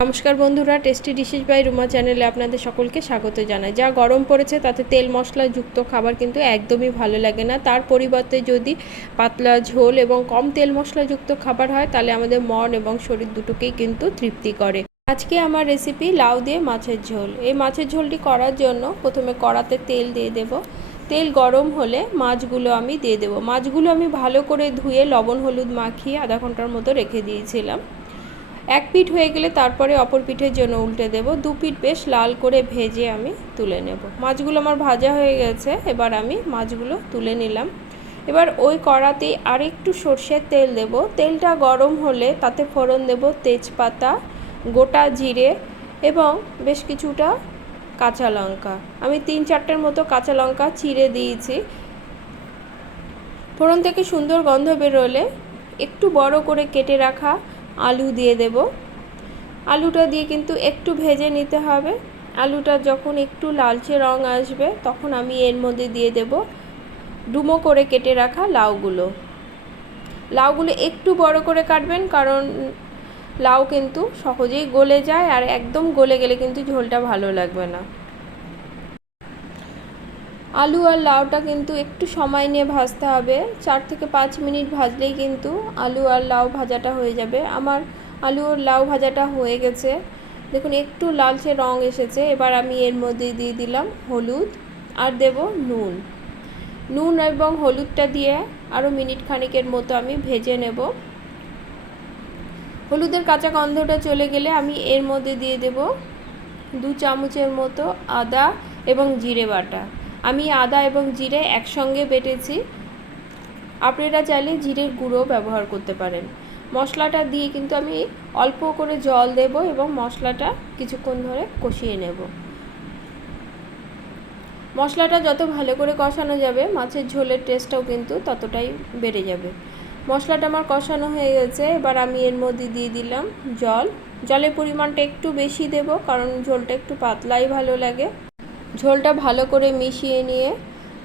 নমস্কার বন্ধুরা, tasty dishes by Ruma চ্যানেলে আপনাদের সকলকে স্বাগত জানাই। যা গরম পড়েছে তাতে তেল মশলা যুক্ত খাবার কিন্তু একদমই ভালো লাগে না। তার পরিবর্তে যদি পাতলা ঝোল এবং কম তেল মশলাযুক্ত খাবার হয় তাহলে আমাদের মন এবং শরীর দুটোকেই কিন্তু তৃপ্তি করে। আজকে আমার রেসিপি লাউ দিয়ে মাছের ঝোল। এই মাছের ঝোলটি করার জন্য প্রথমে কড়াতে তেল দিয়ে দেব। তেল গরম হলে মাছগুলো আমি দিয়ে দেব। মাছগুলো আমি ভালো করে ধুয়ে লবণ হলুদ মাখিয়ে আধা ঘন্টার মতো রেখে দিয়েছিলাম। এক পিঠ হয়ে গেলে তারপরে অপর পিঠের জন্য উল্টে দেব। দু পিঠ বেশ লাল করে ভেজে আমি তুলে নেব। মাছগুলো আমার ভাজা হয়ে গেছে, এবার আমি মাছগুলো তুলে নিলাম। এবার ওই কড়াতেই আরেকটু সর্ষের তেল দেব। তেলটা গরম হলে তাতে ফোড়ন দেব তেজপাতা, গোটা জিরে এবং বেশ কিছুটা কাঁচা লঙ্কা। আমি 3-4টের মতো কাঁচা লঙ্কা চিড়ে দিয়েছি। ফোড়ন থেকে সুন্দর গন্ধ বেরোলে একটু বড় করে কেটে রাখা আলু দিয়ে দেব। আলুটা দিয়ে কিন্তু একটু ভেজে নিতে হবে। আলুটা যখন একটু লালচে রং আসবে তখন আমি এর মধ্যে দিয়ে দেব ডুমো করে কেটে রাখা লাউগুলো। লাউগুলো একটু বড় করে কাটবেন, কারণ লাউ কিন্তু সহজেই গলে যায়, আর একদম গলে গেলে কিন্তু ঝোলটা ভালো লাগবে না। আলু আর লাউটা কিন্তু একটু সময় নিয়ে ভাজতে হবে। 4 থেকে 5 মিনিট ভাজলেই কিন্তু আলু আর লাউ ভাজাটা হয়ে যাবে। আমার আলু আর লাউ ভাজাটা হয়ে গেছে, দেখুন একটু লালচে রং এসেছে। এবার আমি এর মধ্যে দিয়ে দিলাম হলুদ আর দেব নুন। নুন এবং হলুদটা দিয়ে আরও মিনিট খানিকের মতো আমি ভেজে নেব। হলুদের কাঁচা গন্ধটা চলে গেলে আমি এর মধ্যে দিয়ে দেব 2 চামচের মতো আদা এবং জিরে বাটা। আমি আদা এবং জিরে একসঙ্গে বেটেছি। আপনারা চাইলে জিরের গুঁড়ো ব্যবহার করতে পারেন। মশলাটা দিয়ে কিন্তু আমি অল্প করে জল দেব এবং মশলাটা কিছুক্ষণ ধরে কষিয়ে নেব। মশলাটা যত ভালো করে কষানো যাবে মাছের ঝোলের টেস্টটাও কিন্তু ততটাই বেড়ে যাবে। মশলাটা আমার কষানো হয়ে গেছে। এবার আমি এর মধ্যে দিয়ে দিলাম জল। জলের পরিমাণটা একটু বেশি দেব, কারণ ঝোলটা একটু পাতলাই ভালো লাগে। ঝোলটা ভালো করে মিশিয়ে নিয়ে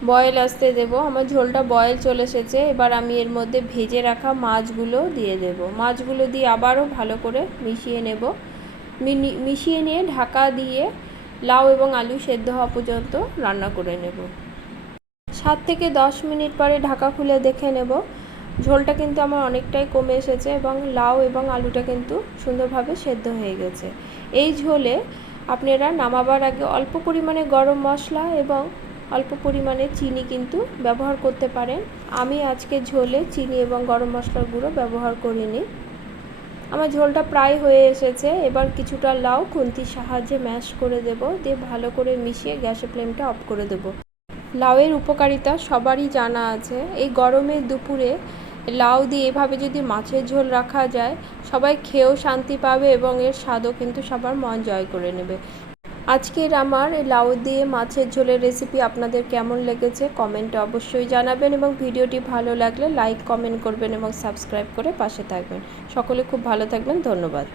বয়েল আসতে দেব। আমার ঝোলটা বয়েল চলে এসেছে। এবার আমি এর মধ্যে ভেজে রাখা মাছগুলো দিয়ে দেব। মাছগুলো দিয়ে আবারও ভালো করে মিশিয়ে নেব। মিশিয়ে নিয়ে ঢাকা দিয়ে লাউ এবং আলু সেদ্ধ হওয়া পর্যন্ত রান্না করে নেব। 7 থেকে 10 মিনিট পরে ঢাকা খুলে দেখে নেব। ঝোলটা কিন্তু আমার অনেকটাই কমে এসেছে এবং লাউ এবং আলুটা কিন্তু সুন্দরভাবে সেদ্ধ হয়ে গেছে। এই ঝোলে আপনারা নামাবার আগে অল্প পরিমাণে গরম মশলা এবং অল্প পরিমাণে চিনি কিন্তু ব্যবহার করতে পারেন। আমি আজকে ঝোলে চিনি এবং গরম মশলার গুঁড়ো ব্যবহার করিনি। আমার ঝোলটা প্রায় হয়ে এসেছে। এবার কিছুটা লাউ খুন্তির সাহায্যে ম্যাশ করে দেব, দিয়ে ভালো করে মিশিয়ে গ্যাসের ফ্লেমটা অফ করে দেব। লাউয়ের উপকারিতা সবারই জানা আছে। এই গরমের দুপুরে লাউ দিয়ে এভাবে যদি মাছের ঝোল রাখা যায়, সবাই খেয়েও শান্তি পাবে এবং এর স্বাদও কিন্তু সবার মন জয় করে নেবে। আজকের আমার লাউ দিয়ে মাছের ঝোলের রেসিপি আপনাদের কেমন লেগেছে কমেন্টে অবশ্যই জানাবেন, এবং ভিডিওটি ভালো লাগলে লাইক কমেন্ট করবেন এবং সাবস্ক্রাইব করে পাশে থাকবেন। সকলে খুব ভালো থাকবেন। ধন্যবাদ।